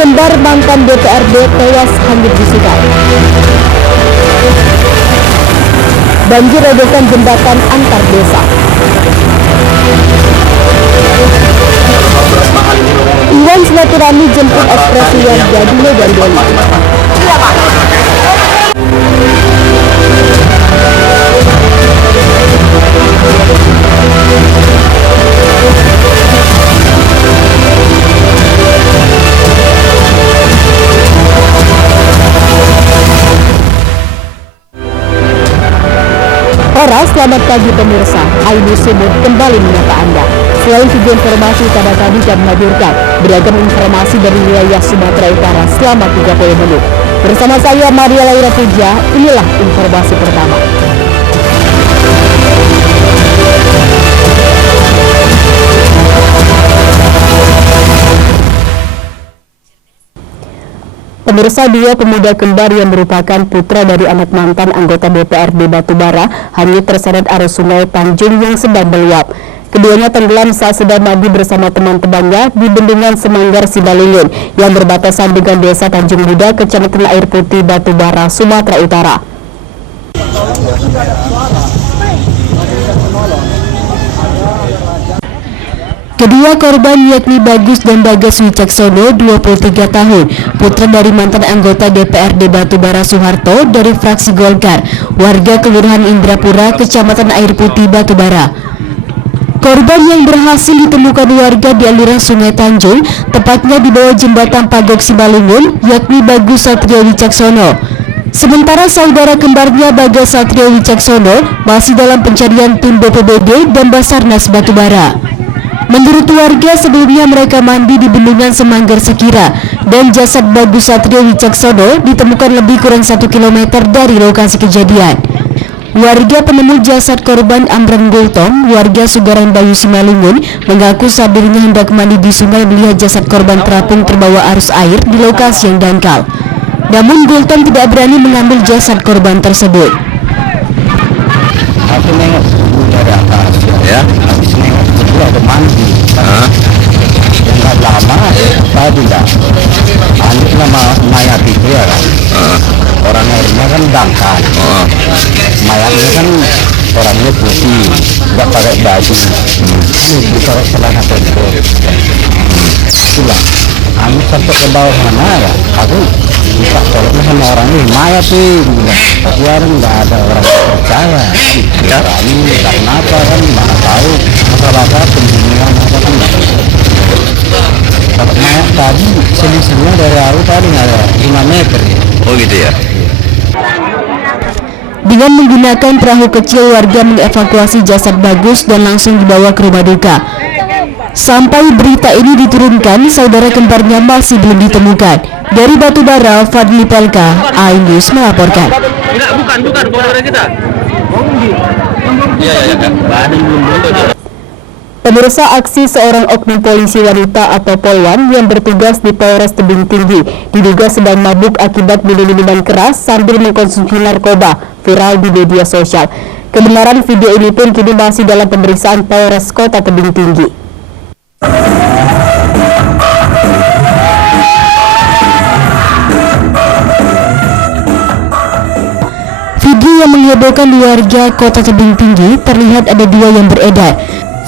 Kembar mantan DPRD tewas hanyut di sungai. Banjir robohkan jembatan antar desa. Iwan silaturahmi jemput ekspresi yang jadi Medan Deli. Selamat pagi pemirsa, Ainu Sumut kembali menyapa Anda. Selain video informasi pada tadi dan menghadirkan beragam informasi dari wilayah Sumatera Utara selama 30 menit. Bersama saya Maria Laura Puja, inilah informasi pertama. Pemirsa, dua pemuda kembar yang merupakan putra dari anak mantan anggota DPRD Batubara hanyut terseret arus sungai Tanjung yang sedang meluap. Keduanya tenggelam saat sedang mandi bersama teman-temannya di bendungan Semanggar Sibalungun yang berbatasan dengan desa Tanjung Muda, Kecamatan Air Putih, Batubara, Sumatera Utara. Kedua korban yakni Bagus dan Bagas Wicaksono, 23 tahun, putra dari mantan anggota DPRD Batubara Soeharto dari fraksi Golkar, warga Kelurahan Indrapura, Kecamatan Air Putih, Batubara. Korban yang berhasil ditemukan warga di aliran Sungai Tanjung, tepatnya di bawah jembatan Pagok Sibalungun, yakni Bagus Satrio Wicaksono. Sementara saudara kembarnya Bagas Satrio Wicaksono masih dalam pencarian tim BPBD dan Basarnas Batubara. Menurut warga, sebelumnya mereka mandi di bendungan Semanggar Sekira dan jasad Bagus Satrio Wicaksono ditemukan lebih kurang 1 km dari lokasi kejadian. Warga penemu jasad korban Amran Gultom, warga Sugaran Bayu Simalungun, mengaku saat dirinya hendak mandi di sungai melihat jasad korban terapung terbawa arus air di lokasi yang dangkal. Namun Gultom tidak berani mengambil jasad korban tersebut. Aku nengok dari atas ya, habis nengok kedua ada mandi. Yang nggak lama tadi dah lanjut nama mayat itu ya kan. Orang airnya kan dangkal. Mayatnya kan orangnya putih, nggak pakai baju. Bisa celana pendek. Itulah. Aku sampai ke bawah mana ya? Aku minta tolong sama orang ini, mayat sih. Biarin nggak ada orang percaya. Ya, ini karena apa kan? Mana tahu masalah pembunuhan apa kan? Kalau mayat tadi selisihnya dari aku tadi ada 5 meter. Oh gitu ya. Dengan menggunakan perahu kecil, warga mengevakuasi jasad Bagus dan langsung dibawa ke rumah duka. Sampai berita ini diturunkan, saudara kembarnya masih belum ditemukan. Dari Batubara, Fadli Pelka, iNews melaporkan. Bukan saudara kita. Iya. Pemirsa, aksi seorang oknum polisi wanita atau polwan yang bertugas di Polres Tebing Tinggi diduga sedang mabuk akibat minum minuman keras sambil mengkonsumsi narkoba viral di media sosial. Kebenaran video ini pun kini masih dalam pemeriksaan Polres Kota Tebing Tinggi. Video yang menghebohkan warga Kota Tebing Tinggi terlihat ada dua yang beredar.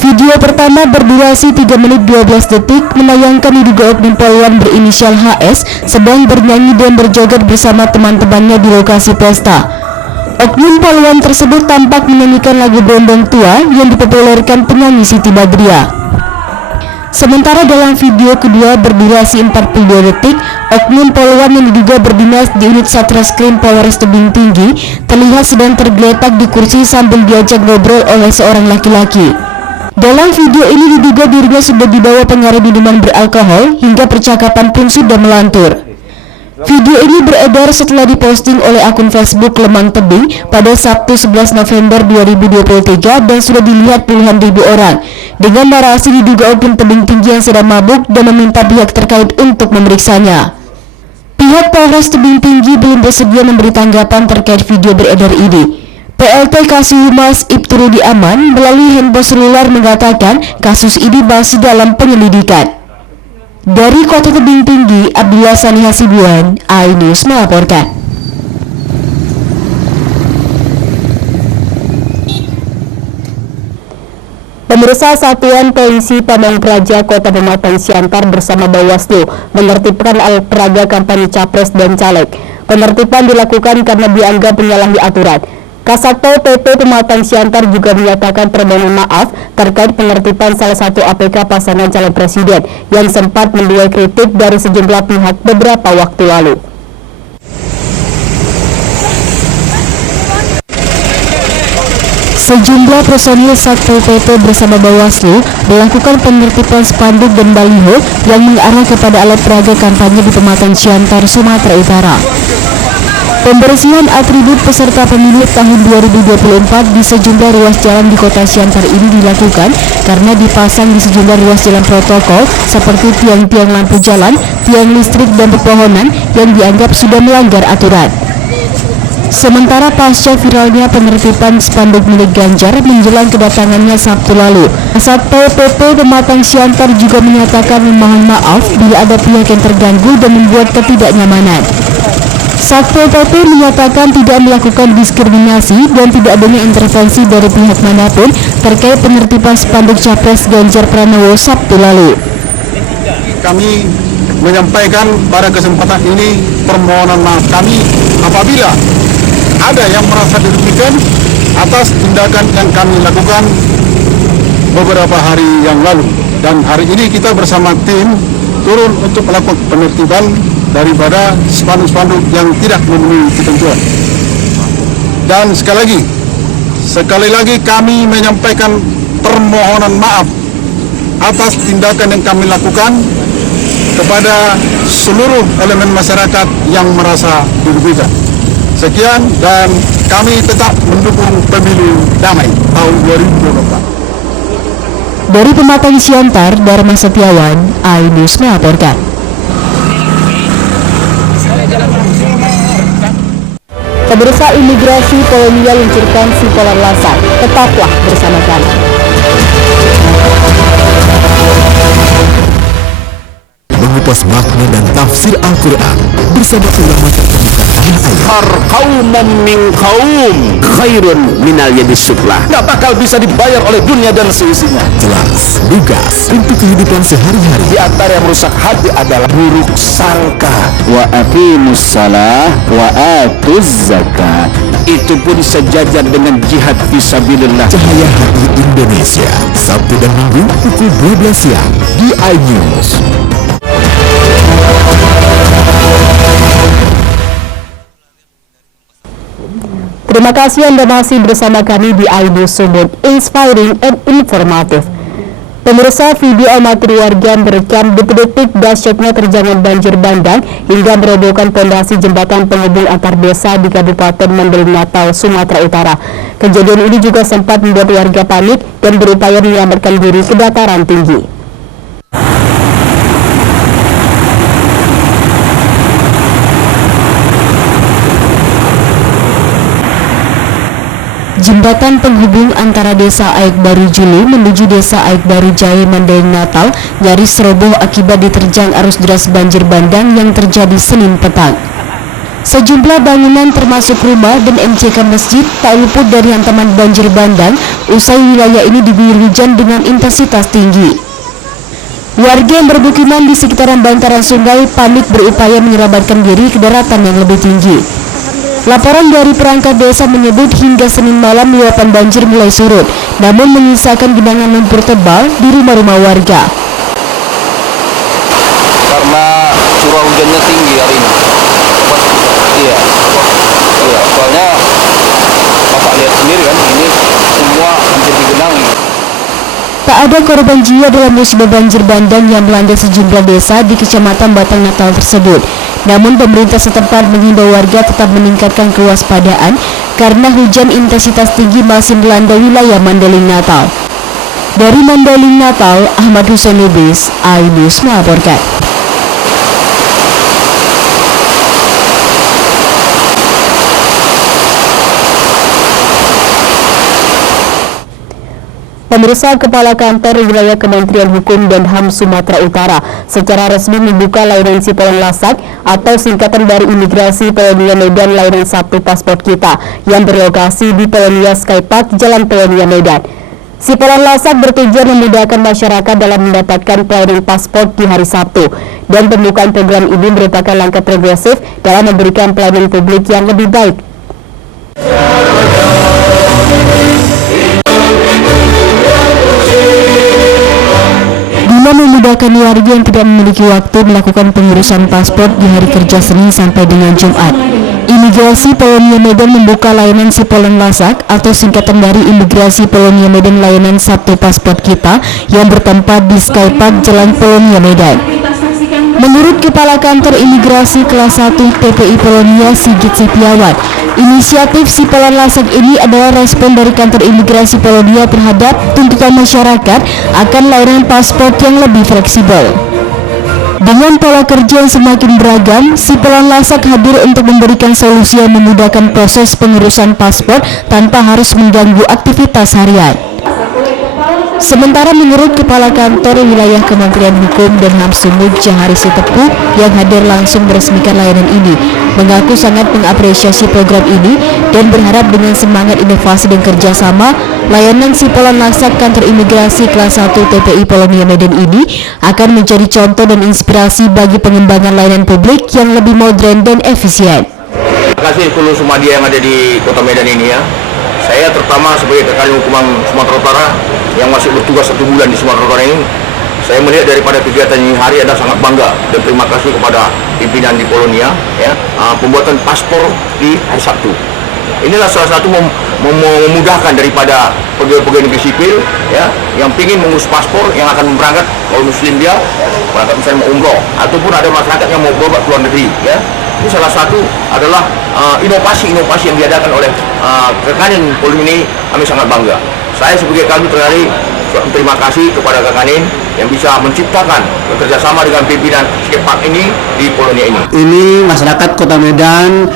Video pertama berdurasi 3 menit 12 detik menayangkan diduga oknum polwan berinisial HS sedang bernyanyi dan berjoget bersama teman-temannya di lokasi pesta. Oknum polwan tersebut tampak menyanyikan lagu Bondong Tua yang dipopulerkan penyanyi Siti Badriah. Sementara dalam video kedua berdurasi 42 detik, oknum polwan yang diduga berdinas di unit Satreskrim Polres Tebing Tinggi terlihat sedang tergeletak di kursi sambil diajak ngobrol oleh seorang laki-laki. Dalam video ini diduga dirinya sudah dibawa pengaruh minuman beralkohol hingga percakapan pun sudah melantur. Video ini beredar setelah diposting oleh akun Facebook Lemang Tebing pada Sabtu 11 November 2023 dan sudah dilihat puluhan ribu orang. Dengan narasi diduga oknum Tebing Tinggi yang sedang mabuk dan meminta pihak terkait untuk memeriksanya. Pihak Polres Tebing Tinggi belum bersedia memberi tanggapan terkait video beredar ini. PLT Kasih-Humas Ibtu Rudi Aman melalui handphone seluler mengatakan kasus ini masih dalam penyelidikan. Dari Kota Tebing Tinggi, Abdullah Sani Hasibuan, iNews melaporkan. Pemirsa, Satuan Polisi Pamong Praja Kota Pematang Siantar bersama Bawaslu menertibkan alat peraga kampanye Capres dan Caleg. Penertiban dilakukan karena dianggap menyalahi aturan. Kasatpol PP Pematang Siantar juga menyatakan permohonan maaf terkait penertiban salah satu APK pasangan calon presiden yang sempat menuai kritik dari sejumlah pihak beberapa waktu lalu. Sejumlah personil Satpol PP bersama Bawaslu melakukan penertiban spanduk dan baliho yang mengarah kepada alat peraga kampanye di Pematang Siantar, Sumatera Utara. Pembersihan atribut peserta pemilu tahun 2024 di sejumlah ruas jalan di Kota Siantar ini dilakukan karena dipasang di sejumlah ruas jalan protokol seperti tiang-tiang lampu jalan, tiang listrik dan pepohonan yang dianggap sudah melanggar aturan. Sementara pasca viralnya penertiban spanduk milik Ganjar menjelang kedatangannya Sabtu lalu, Satpol PP Pematang Siantar juga menyatakan memohon maaf bila ada pihak yang terganggu dan membuat ketidaknyamanan. Satpol PP menyatakan tidak melakukan diskriminasi dan tidak adanya intervensi dari pihak manapun terkait penertiban spanduk Capres Ganjar Pranowo Sabtu lalu. Kami menyampaikan pada kesempatan ini permohonan maaf kami apabila ada yang merasa dirugikan atas tindakan yang kami lakukan beberapa hari yang lalu. Dan hari ini kita bersama tim turun untuk melakukan penertiban daripada spanduk-spanduk yang tidak memenuhi ketentuan. Dan sekali lagi kami menyampaikan permohonan maaf atas tindakan yang kami lakukan kepada seluruh elemen masyarakat yang merasa dirugikan. Sekian, dan kami tetap mendukung pemilu damai tahun 2024. Dari Pematang Siantar, Dharma Setiawan, iNews melaporkan. Pemirsa, imigrasi Polonia luncurkan si Polar Lasan. Tetaplah bersama kami. Mengupas makna dan tafsir Al-Quran bersama ulama terkemuka tanah air. Qaumum min qaum khairun minal yadis suflah. Nggak bakal bisa dibayar oleh dunia dan seisinya. Jelas, lugas untuk kehidupan sehari-hari. Di antara yang merusak hati adalah buruk sangka. Wa aqimus salah wa atuz zakat. Itu pun sejajar dengan jihad fisabilillah. Cahaya Hati Indonesia, Sabtu dan Minggu pukul 12 siang di iNews. Terima kasih Anda masih bersama kami di iNews Sumut, inspiring and informatif. Pemirsa, video amatir warga merekam detik-detik dahsyatnya terjangan banjir bandang hingga merobohkan pondasi jembatan penghubung antar desa di Kabupaten Mandailing Natal, Sumatera Utara. Kejadian ini juga sempat membuat warga panik dan berupaya menyelamatkan diri ke dataran tinggi. Jembatan penghubung antara desa Aik Baru Julu menuju desa Aik Baru Jaya Mandailing Natal nyaris roboh akibat diterjang arus deras banjir bandang yang terjadi Senin petang. Sejumlah bangunan termasuk rumah dan MCK masjid tak luput dari hantaman banjir bandang usai wilayah ini diguyur hujan dengan intensitas tinggi. Warga yang bermukiman di sekitaran bantaran sungai panik berupaya menyelamatkan diri ke daratan yang lebih tinggi. Laporan dari perangkat desa menyebut hingga Senin malam luapan banjir mulai surut, namun menyisakan genangan lumpur tebal di rumah-rumah warga. Karena curah hujannya tinggi hari ini. Iya, soalnya Bapak lihat sendiri kan, ini semua hampir digenangi. Tak ada korban jiwa dalam musibah banjir bandang yang melanda sejumlah desa di Kecamatan Batang Natal tersebut. Namun pemerintah setempat mengimbau warga tetap meningkatkan kewaspadaan karena hujan intensitas tinggi masih melanda wilayah Mandailing Natal. Dari Mandailing Natal, Ahmad Hussein Lubis, iNews melaporkan. Pemirsa, Kepala Kantor Wilayah Kementerian Hukum dan HAM Sumatera Utara secara resmi membuka layanan Sipolan Lasak atau singkatan dari Imigrasi Polonia Medan layanan Sabtu Paspor Kita yang berlokasi di Polonia Skypark, Jalan Polonia Medan. Sipolan Lasak bertujuan memudahkan masyarakat dalam mendapatkan pelayanan paspor di hari Sabtu, dan pembukaan program ini merupakan langkah progresif dalam memberikan pelayanan publik yang lebih baik. Guna memudahkan warga yang tidak memiliki waktu melakukan pengurusan paspor di hari kerja Senin sampai dengan Jumat, Imigrasi Polonia Medan membuka layanan Sipolan Lasak atau singkatan dari Imigrasi Polonia Medan layanan Sabtu Paspor Kita yang bertempat di Skypark, Jalan Polonia Medan. Menurut Kepala Kantor Imigrasi Kelas 1 PPI Polonia Sigit Setiawan, inisiatif Sipolan Lasak ini adalah respon dari Kantor Imigrasi Polonia terhadap tuntutan masyarakat akan layanan paspor yang lebih fleksibel. Dengan pola kerja yang semakin beragam, Sipolan Lasak hadir untuk memberikan solusi yang memudahkan proses pengurusan paspor tanpa harus mengganggu aktivitas harian. Sementara menurut Kepala Kantor Wilayah Kementerian Hukum dan HAM Sumut Jahari Sitepu yang hadir langsung meresmikan layanan ini, mengaku sangat mengapresiasi program ini dan berharap dengan semangat inovasi dan kerjasama, layanan Sipolan Lasak Kantor Imigrasi Kelas 1 TPI Polonia Medan ini akan menjadi contoh dan inspirasi bagi pengembangan layanan publik yang lebih modern dan efisien. Terima kasih seluruh Sumadia yang ada di Kota Medan ini ya. Saya terutama sebagai Kekali Hukuman Sumatera Utara yang masih bertugas 1 bulan di Sumatera Utara ini, saya melihat daripada kegiatan ini hari ada sangat bangga dan terima kasih kepada pimpinan di Polonia ya, pembuatan paspor di hari Sabtu. Inilah salah satu memudahkan daripada pegawai-pegawai negeri sipil ya, yang ingin mengurus paspor, yang akan berangkat, kalau muslim dia berangkat misalnya mau umroh ataupun ada masyarakat yang mau berobat ke luar negeri ya. Ini salah satu adalah inovasi-inovasi yang diadakan oleh Kekanin Polonia ini, kami sangat bangga. Saya sebagai kami terima kasih kepada Kekanin yang bisa menciptakan kerjasama dengan pimpinan Skypark ini di Polonia ini. Ini masyarakat Kota Medan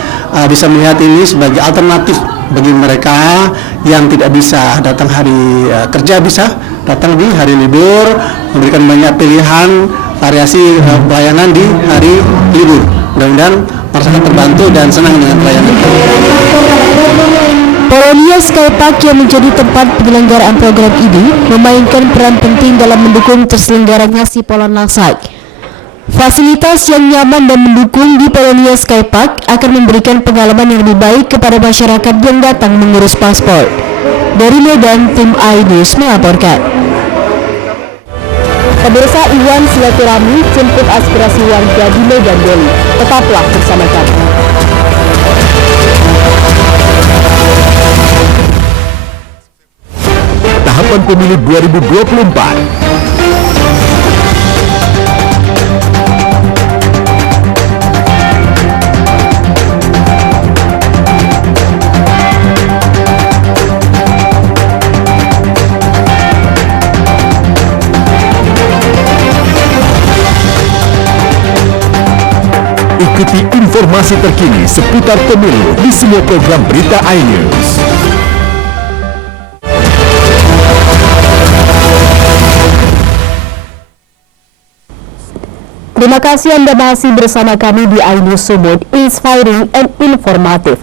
bisa melihat ini sebagai alternatif bagi mereka yang tidak bisa datang hari kerja, bisa datang di hari libur, memberikan banyak pilihan variasi pelayanan di hari libur. Mudah-mudahan masyarakat terbantu dan senang dengan pelayanan. Polonia Skypark yang menjadi tempat penyelenggaraan program ini memainkan peran penting dalam mendukung terselenggaranya Sipolan Lasak. Fasilitas yang nyaman dan mendukung di Polonia Skypark akan memberikan pengalaman yang lebih baik kepada masyarakat yang datang mengurus paspor. Dari Medan, tim iNews melaporkan. Pemirsa, Iwan silaturahmi jemput aspirasi warga di Medan Deli. Tetaplah bersama kami. Tahapan pemilu 2024. Ikuti informasi terkini seputar pemilu di semua program berita iNews. Terima kasih Anda masih bersama kami di iNews Sumut, inspiring and informatif.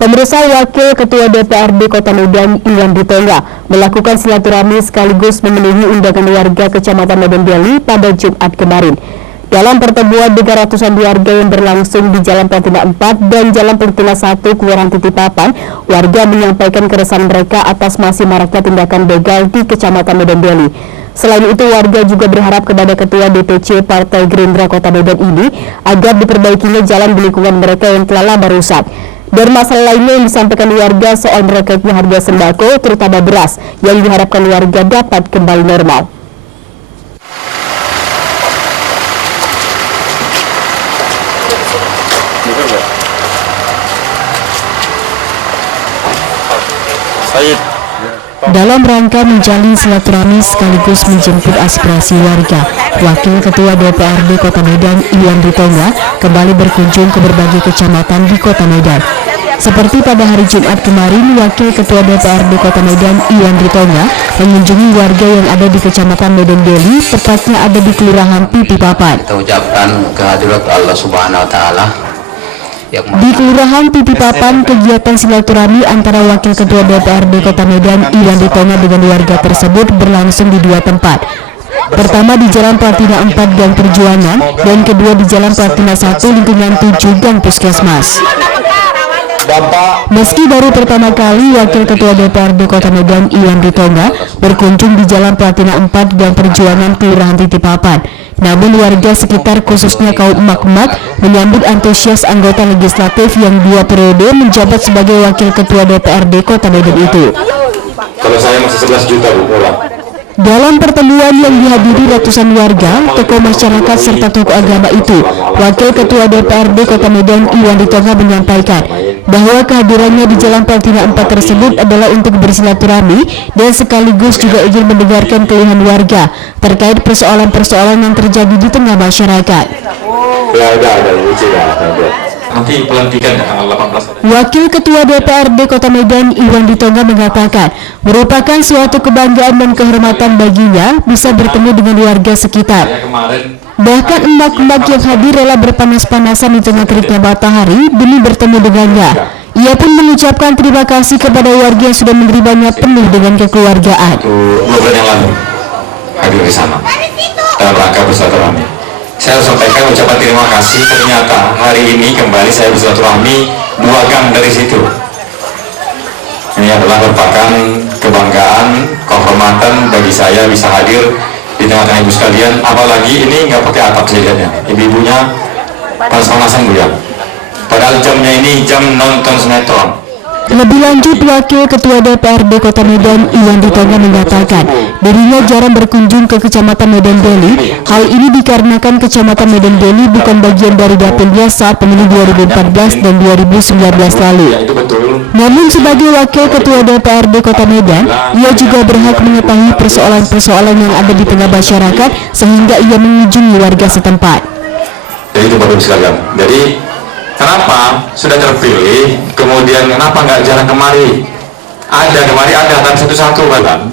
Pemirsa, Wakil Ketua DPRD Kota Medan Iwan Ritonga melakukan silaturahmi sekaligus memenuhi undangan warga Kecamatan Medan Deli pada Jumat kemarin. Dalam pertemuan 300-an warga yang berlangsung di Jalan Platina 4 dan Jalan Platina 1 Kelurahan Titipapan, warga menyampaikan keresahan mereka atas masih maraknya tindakan begal di Kecamatan Medan Deli. Selain itu, warga juga berharap kepada Ketua DPC Partai Gerindra Kota Medan ini agar diperbaikinya jalan di lingkungan mereka yang telah lama rusak. Dan masalah lainnya yang disampaikan warga soal meroket harga sembako, terutama beras, yang diharapkan warga dapat kembali normal. Dalam rangka menjalin silaturahmi sekaligus menjemput aspirasi warga, Wakil Ketua DPRD Kota Medan Iwan Ritonga kembali berkunjung ke berbagai kecamatan di Kota Medan. Seperti pada hari Jumat kemarin, Wakil Ketua DPRD Kota Medan Iwan Ritonga mengunjungi warga yang ada di Kecamatan Medan Deli, tepatnya ada di Kelurahan Pipi Papan. Kita ucapkan kehadirat Allah Subhanahu Wa Taala. Di Kelurahan Pipi Papan, kegiatan silaturahmi antara Wakil Ketua DPRD Kota Medan Iwan Ritonga dengan warga tersebut berlangsung di dua tempat. Pertama di Jalan Platina 4 Gang Perjuangan dan kedua di Jalan Platina 1 Lingkungan 7 Gang Puskesmas. Meski baru pertama kali Wakil Ketua DPRD Kota Medan Iwan Ritonga berkunjung di Jalan Platina 4 Gang Perjuangan Kelurahan Pipi Papan, namun warga sekitar khususnya kaum emak-emak menyambut antusias anggota legislatif yang 2 periode menjabat sebagai Wakil Ketua DPRD Kota Medan itu. Kalau saya masih 11 juta Bu, murah. Dalam pertemuan yang dihadiri ratusan warga, tokoh masyarakat serta tokoh agama itu, Wakil Ketua DPRD Kota Medan Iwan Ritonga menyampaikan bahwa kehadirannya di Jalan Platina 4 tersebut adalah untuk bersilaturahmi dan sekaligus juga ingin mendengarkan keluhan warga terkait persoalan-persoalan yang terjadi di tengah masyarakat. Nanti pelantikan tanggal 18. Wakil Ketua DPRD Kota Medan Iwan Ritonga mengatakan merupakan suatu kebanggaan dan kehormatan baginya bisa bertemu dengan warga sekitar. Bahkan emak-emak yang hadir rela berpanas-panasan di tengah teriknya matahari demi bertemu dengannya. Ia pun mengucapkan terima kasih kepada warga yang sudah menerimanya penuh dengan kekeluargaan. 2 bulan yang lalu hadir di sana dalam rangka bersilaturahmi. Saya harus sampaikan ucapan terima kasih. Ternyata hari ini kembali saya bersilaturahmi 2 gang dari situ. Ini adalah merupakan kebanggaan, kehormatan bagi saya bisa hadir di tengah-tengah ibu sekalian. Apalagi ini nggak pakai atap sedianya. Ibu-ibunya panas-panasan Bu ya. Padahal jamnya ini jam nonton sinetron. Lebih lanjut, Wakil Ketua DPRD Kota Medan Iwan Ritonga mengatakan dirinya jarang berkunjung ke Kecamatan Medan Deli. Hal ini dikarenakan Kecamatan Medan Deli bukan bagian dari dapilnya saat pemilu 2014 dan 2019 lalu. Namun sebagai Wakil Ketua DPRD Kota Medan, ia juga berhak mengetahui persoalan-persoalan yang ada di tengah masyarakat sehingga ia mengunjungi warga setempat. Jadi itu Bapak sekalian. Jadi kenapa sudah terpilih, kemudian kenapa nggak jarang kemari? Ada kemari, ada tapi satu-satu kan.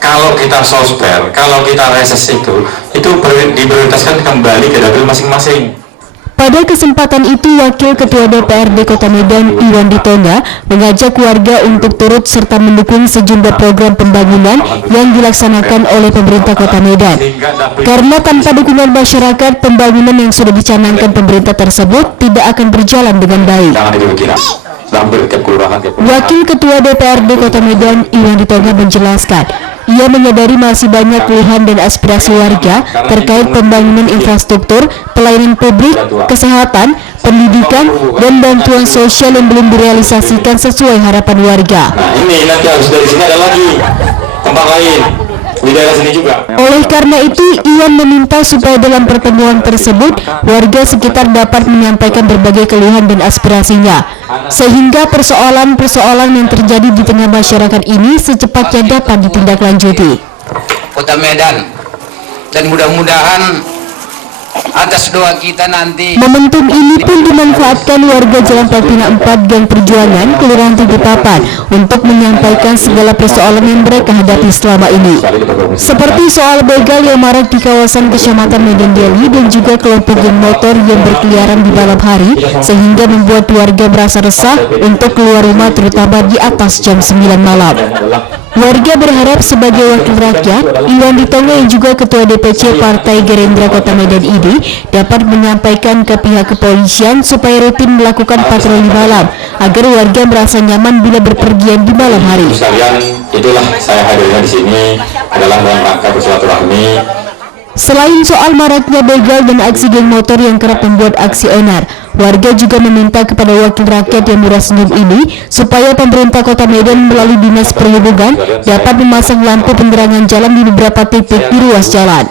Kalau kita sosper, kalau kita reses itu diprioritaskan kembali ke dapil masing-masing. Pada kesempatan itu, Wakil Ketua DPRD Kota Medan Iwan Ritonga mengajak warga untuk turut serta mendukung sejumlah program pembangunan yang dilaksanakan oleh pemerintah Kota Medan. Karena tanpa dukungan masyarakat, pembangunan yang sudah dicanangkan pemerintah tersebut tidak akan berjalan dengan baik. Wakil Ketua DPRD Kota Medan Iwan Ritonga menjelaskan, ia menyadari masih banyak keluhan dan aspirasi warga terkait pembangunan infrastruktur, pelayanan publik, kesehatan, pendidikan, dan bantuan sosial yang belum direalisasikan sesuai harapan warga. Nah ini nanti harus dari sini ada lagi tempat lain di daerah sini juga. Oleh karena itu, Iwan meminta supaya dalam pertemuan tersebut warga sekitar dapat menyampaikan berbagai keluhan dan aspirasinya, sehingga persoalan-persoalan yang terjadi di tengah masyarakat ini secepatnya dapat ditindaklanjuti. Kota Medan, dan mudah-mudahan atas doa kita nanti. Momentum ini pun dimanfaatkan warga Jalan Platina 4 Gang Perjuangan Kelurahan Pipi Papan untuk menyampaikan segala persoalan yang mereka hadapi selama ini, seperti soal begal yang marak di kawasan Kecamatan Medan Deli dan juga kelompok geng motor yang berkeliaran di malam hari sehingga membuat warga merasa resah untuk keluar rumah terutama di atas jam 9 malam. Warga berharap sebagai wakil rakyat, Iwan Ritonga yang juga Ketua DPC Partai Gerindra Kota Medan ini dapat menyampaikan ke pihak kepolisian supaya rutin melakukan patroli malam agar warga merasa nyaman bila berpergian di malam hari. Sekalian, itulah saya hadirnya di sini adalah dalam rangka bersilaturahmi. Selain soal maraknya begal dan aksi geng motor yang kerap membuat aksi onar, warga juga meminta kepada wakil rakyat yang murah senyum ini supaya pemerintah Kota Medan melalui Dinas Perhubungan dapat memasang lampu penerangan jalan di beberapa titik di ruas jalan.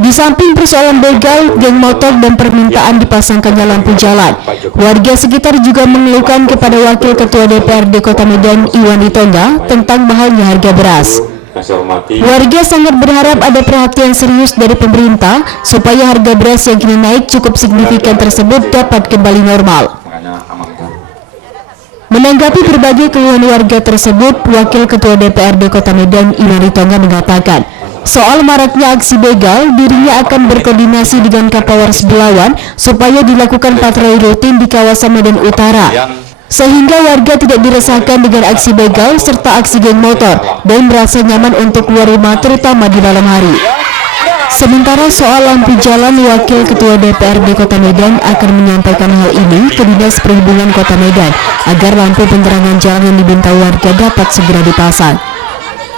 Di samping persoalan begal, geng motor dan permintaan dipasangkannya lampu jalan, warga sekitar juga mengeluhkan kepada Wakil Ketua DPRD Kota Medan Iwan Ritonga tentang mahalnya harga beras. Warga sangat berharap ada perhatian serius dari pemerintah supaya harga beras yang kini naik cukup signifikan tersebut dapat kembali normal. Menanggapi berbagai keluhan warga tersebut, Wakil Ketua DPRD Kota Medan Iwan Ritonga mengatakan, soal maraknya aksi begal, dirinya akan berkoordinasi dengan Kapolres Belawan supaya dilakukan patroli rutin di kawasan Medan Utara, sehingga warga tidak diresahkan dengan aksi begal serta aksi geng motor dan merasa nyaman untuk keluar rumah terutama di malam hari. Sementara soal lampu jalan, Wakil Ketua DPRD Kota Medan akan menyampaikan hal ini ke Dinas Perhubungan Kota Medan agar lampu penerangan jalan yang diminta warga dapat segera dipasang.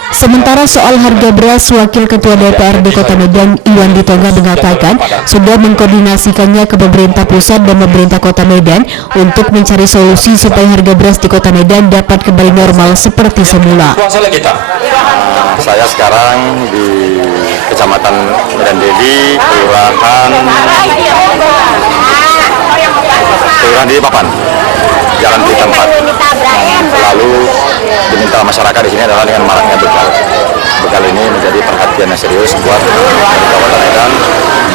Sementara soal harga beras, Wakil Ketua DPRD Kota Medan Iwan Ritonga mengatakan sudah mengkoordinasikannya ke pemerintah pusat dan pemerintah Kota Medan untuk mencari solusi supaya harga beras di Kota Medan dapat kembali normal seperti semula. Saya sekarang di Kecamatan Medan Deli, Kelurahan di Papan, Jalan Pelita 4. Lalu diminta masyarakat di sini adalah dengan maraknya begal. Begal ini menjadi perhatian yang serius buat Kabupaten Medan,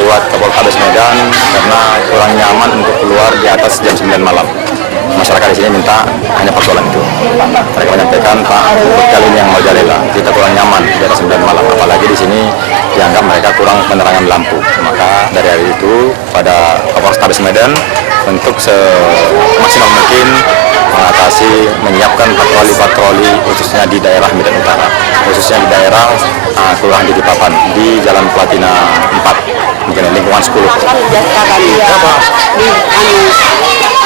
buat Kapolres Medan, karena kurang nyaman untuk keluar di atas jam 9 malam. Masyarakat di sini minta hanya persoalan itu. Mereka menyampaikan, Pak, begal ini yang merajalela, kita kurang nyaman di atas 9 malam, apalagi di sini dianggap mereka kurang penerangan lampu. Maka dari hari itu pada Kapolres Medan untuk semaksimal mungkin menyiapkan patroli khususnya di daerah Medan Utara, khususnya di daerah Kelurahan di Papan di Jalan Platina 4, mungkin lingkungan 10.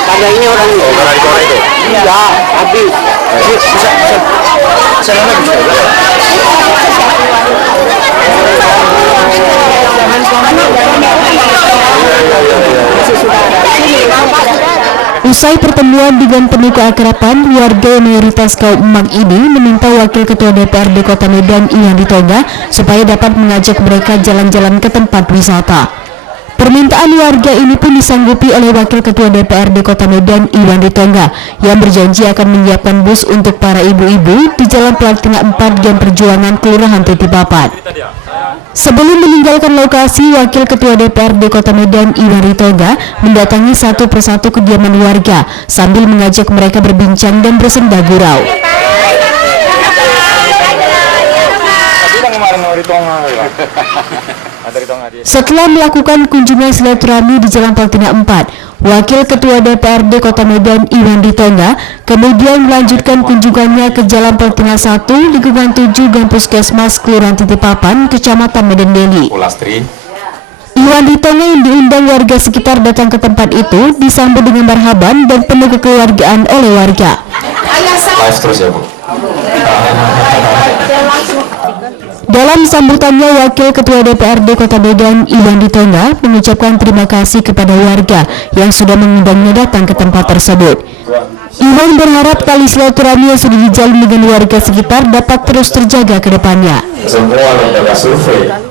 Ada ini orang itu. Karena di Korea itu? Iya, habis. Usai pertemuan dengan penuh keakraban, warga yang mayoritas kaum emak ini meminta Wakil Ketua DPRD Kota Medan Iwan Ritonga supaya dapat mengajak mereka jalan-jalan ke tempat wisata. Permintaan warga ini pun disanggupi oleh Wakil Ketua DPRD Kota Medan Iwan Ritonga yang berjanji akan menyiapkan bus untuk para ibu-ibu di Jalan Platina 4 Gang Perjuangan Kelurahan Titipapan. Sebelum meninggalkan lokasi, Wakil Ketua DPRD Kota Medan Iwan Ritonga mendatangi satu persatu kediaman warga sambil mengajak mereka berbincang dan bersenda gurau. Setelah melakukan kunjungan silaturahmi di Jalan Platina 4, Wakil Ketua DPRD Kota Medan Iwan Ritonga kemudian melanjutkan kunjungannya ke Jalan Platina 1, lingkungan 7 Gang Puskesmas Kelurahan Titipapan, Kecamatan Medan Deli. Iwan Ritonga yang diundang warga sekitar datang ke tempat itu disambut dengan marhaban dan penuh kekeluargaan oleh warga. Dalam sambutannya, Wakil Ketua DPRD Kota Medan Iwan Ritonga mengucapkan terima kasih kepada warga yang sudah mengundangnya datang ke tempat tersebut. Iwan berharap tali silaturahmi yang sudah dijalin dengan warga sekitar dapat terus terjaga ke depannya.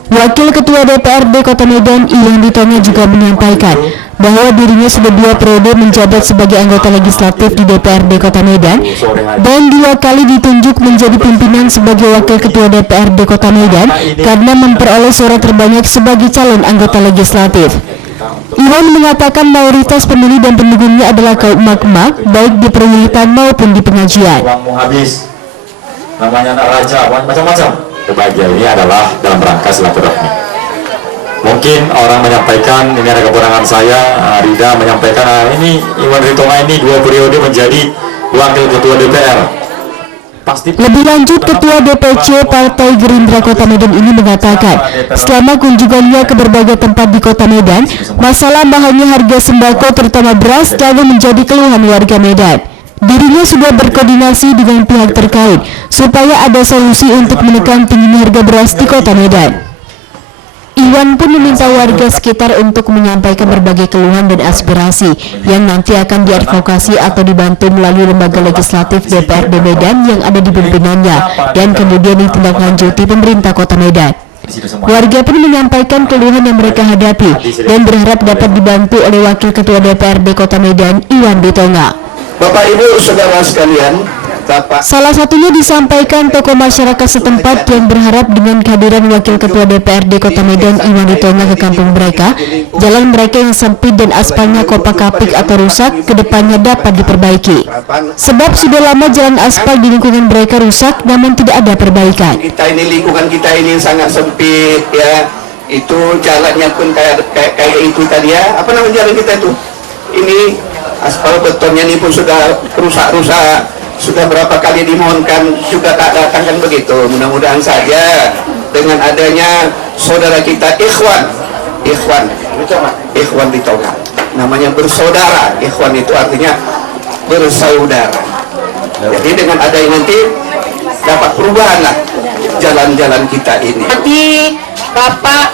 Wakil Ketua DPRD Kota Medan Iwan Ritonga juga menyampaikan bahwa dirinya sudah 2 periode menjabat sebagai anggota legislatif di DPRD Kota Medan dan 2 kali ditunjuk menjadi pimpinan sebagai Wakil Ketua DPRD Kota Medan karena memperoleh suara terbanyak sebagai calon anggota legislatif. Iwan mengatakan mayoritas pemilih dan pendukungnya adalah kaum emak-emak, baik di perwilitan maupun di pengajian. Namanya anak raja, macam-macam. Kebahagiaan ini adalah dalam rangka silaturahmi. Mungkin orang menyampaikan ini ada kekurangan saya, Rida menyampaikan ini Iwan Ritonga ini 2 periode menjadi Wakil Ketua DPR. Lebih lanjut, Ketua DPC Partai Gerindra Kota Medan ini mengatakan selama kunjungannya ke berbagai tempat di Kota Medan, masalah mahalnya harga sembako terutama beras selalu menjadi keluhan warga Medan. Dirinya sudah berkoordinasi dengan pihak terkait supaya ada solusi untuk menekan tingginya harga beras di Kota Medan. Iwan pun meminta warga sekitar untuk menyampaikan berbagai keluhan dan aspirasi yang nanti akan diadvokasi atau dibantu melalui lembaga legislatif DPRD Medan yang ada di pimpinannya dan kemudian ditindaklanjuti pemerintah Kota Medan. Warga pun menyampaikan keluhan yang mereka hadapi dan berharap dapat dibantu oleh Wakil Ketua DPRD Kota Medan Iwan Ritonga. Bapak Ibu saudara sekalian, Salah satunya disampaikan tokoh masyarakat setempat yang berharap dengan kehadiran Wakil Ketua DPRD Kota Medan Iwan Ritonga ke kampung mereka, jalan mereka yang sempit dan aspalnya kopak-kapik atau rusak kedepannya dapat diperbaiki. Sebab sudah lama jalan aspal di lingkungan mereka rusak namun tidak ada perbaikan. Kita ini lingkungan kita ini sangat sempit ya. Itu jalannya pun kayak itu tadi ya. Apa nama jalan kita itu? Ini aspal betonnya ini pun sudah rusak-rusak. Sudah berapa kali dimohonkan juga tak datang kan begitu. Mudah-mudahan saja dengan adanya saudara kita Ikhwan Ritonga, namanya bersaudara. Ikhwan itu artinya bersaudara. Jadi dengan adanya nanti dapat perubahan lah jalan-jalan kita ini. Nanti Bapak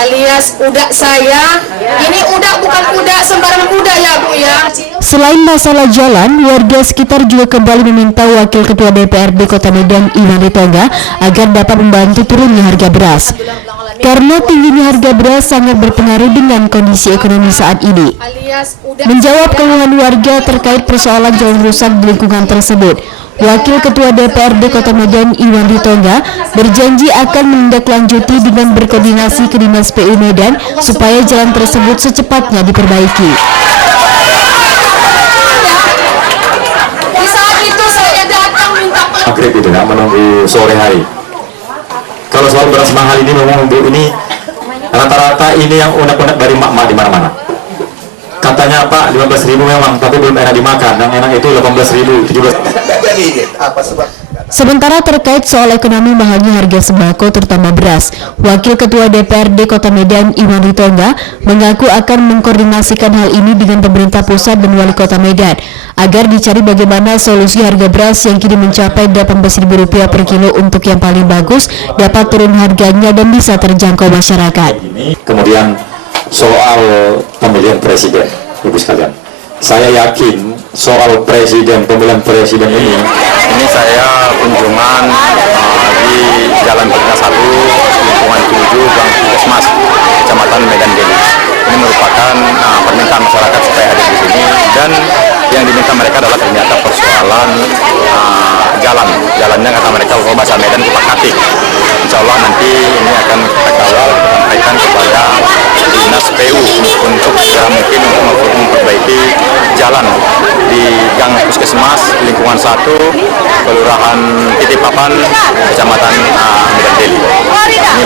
alias udak saya, ini udak bukan udak sembarangan udak ya Bu ya. Selain masalah jalan, warga sekitar juga kembali meminta Wakil Ketua DPRD Kota Medan Iwan Ritonga agar dapat membantu turunnya harga beras. Karena tingginya harga beras sangat berpengaruh dengan kondisi ekonomi saat ini. Menjawab keluhan warga terkait persoalan jalan rusak di lingkungan tersebut, Wakil Ketua DPRD Kota Medan Iwan Ritonga berjanji akan menindaklanjuti dengan berkoordinasi ke Dinas PU Medan supaya jalan tersebut secepatnya diperbaiki. Di saat itu saya datang minta Maghrib itu nggak menunggu sore hari. Kalau soal beras mahal ini memang Bu, ini rata-rata ini yang unek-unek dari mak-mak di mana-mana. Katanya Pak 15.000 memang, tapi belum enak dimakan. Yang enak itu 18.000, 17. Sementara terkait soal ekonomi mahalnya harga sembako terutama beras, Wakil Ketua DPRD Kota Medan Iwan Ritonga mengaku akan mengkoordinasikan hal ini dengan pemerintah pusat dan Wali Kota Medan agar dicari bagaimana solusi harga beras yang kini mencapai Rp18.000 per kilo untuk yang paling bagus dapat turun harganya dan bisa terjangkau masyarakat. Kemudian soal pemilihan presiden, Ibu sekalian, saya yakin soal pemilihan presiden ini saya kunjungan di Jalan Perdana 1, lingkungan 7, Gang Puskesmas, Kecamatan Medan Geli. Ini merupakan permintaan masyarakat supaya hadir di sini, dan yang diminta mereka adalah ternyata persoalan jalannya kata mereka kalau bahasa Medan kupak-kapik. Insya Allah nanti ini akan kita kawal, sampaikan kepada Dinas PU untuk segera mungkin untuk memperbaiki jalan di Gang Puskesmas, lingkungan 1, Kelurahan Titipapan, Kecamatan Medan Geli. Ini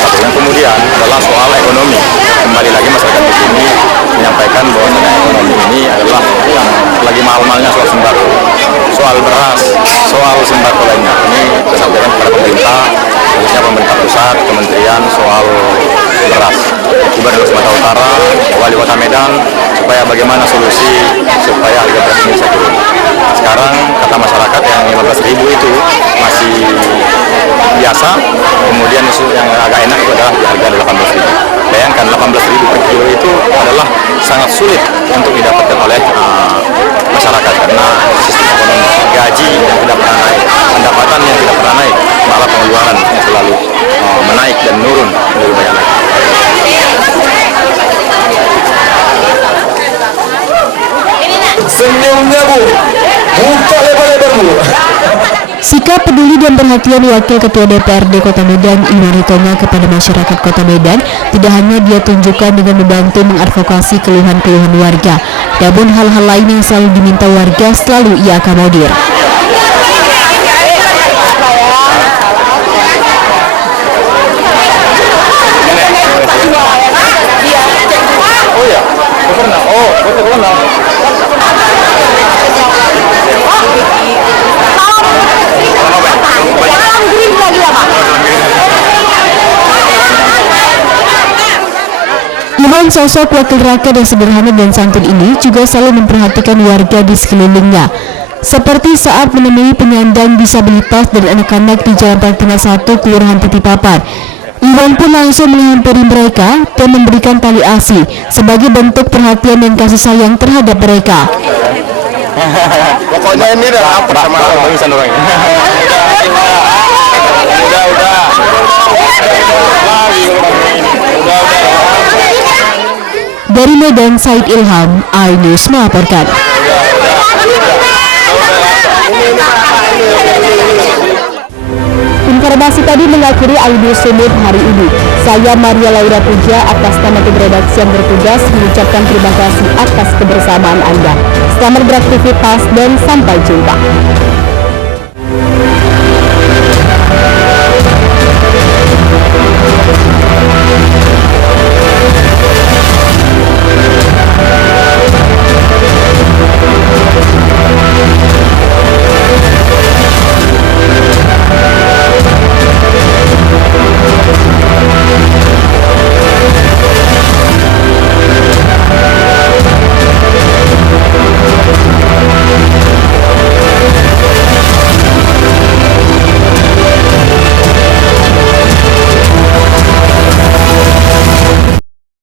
satu. Yang kemudian adalah soal ekonomi. Kembali lagi masyarakat di sini menyampaikan bahwa ekonomi ini adalah yang lagi mahal-mahalnya soal sembako, soal beras, soal sembako lainnya. Ini kita sampaikan kepada pemerintah, khususnya pemerintah pusat, kementerian soal beras, Gubernur Sumatera Utara, Wali Kota Medan, supaya bagaimana solusi supaya harga beras ini bisa turun. Sekarang kata masyarakat yang 15.000 itu masih biasa, kemudian yang agak enak itu adalah di harga 18.000. Bayangkan 18.000 per kilo itu adalah sangat sulit untuk didapatkan oleh masyarakat karena sistem ekonomi, gaji yang tidak pernah naik, pendapatan yang tidak pernah naik, malah pengeluaran yang selalu menaik dan menurun lebih banyak lagi. Senyumnya Bu, buka lebar-lebar Bu. Sikap peduli dan perhatian Wakil Ketua DPRD Kota Medan Iwan Ritonga kepada masyarakat Kota Medan tidak hanya dia tunjukkan dengan membantu mengadvokasi keluhan-keluhan warga, namun hal-hal lain yang selalu diminta warga selalu ia akomodir. Iwan, sosok wakil rakyat yang sederhana dan santun ini juga selalu memperhatikan warga di sekelilingnya. Seperti saat menemui penyandang disabilitas dan anak-anak di Jalan Perdana 1, Kelurahan Titipapan, Iwan pun langsung menghampiri mereka dan memberikan tali asi sebagai bentuk perhatian dan kasih sayang terhadap mereka. Pokoknya ini dah apa sama bagusan orangnya. Dari Medan, Said Ilham, iNews melaporkan. Informasi tadi mengakhiri Audio Sumut hari ini. Saya Maria Laura Puja atas nama tim redaksi yang bertugas mengucapkan terima kasih atas kebersamaan Anda. Selamat beraktivitas dan sampai jumpa.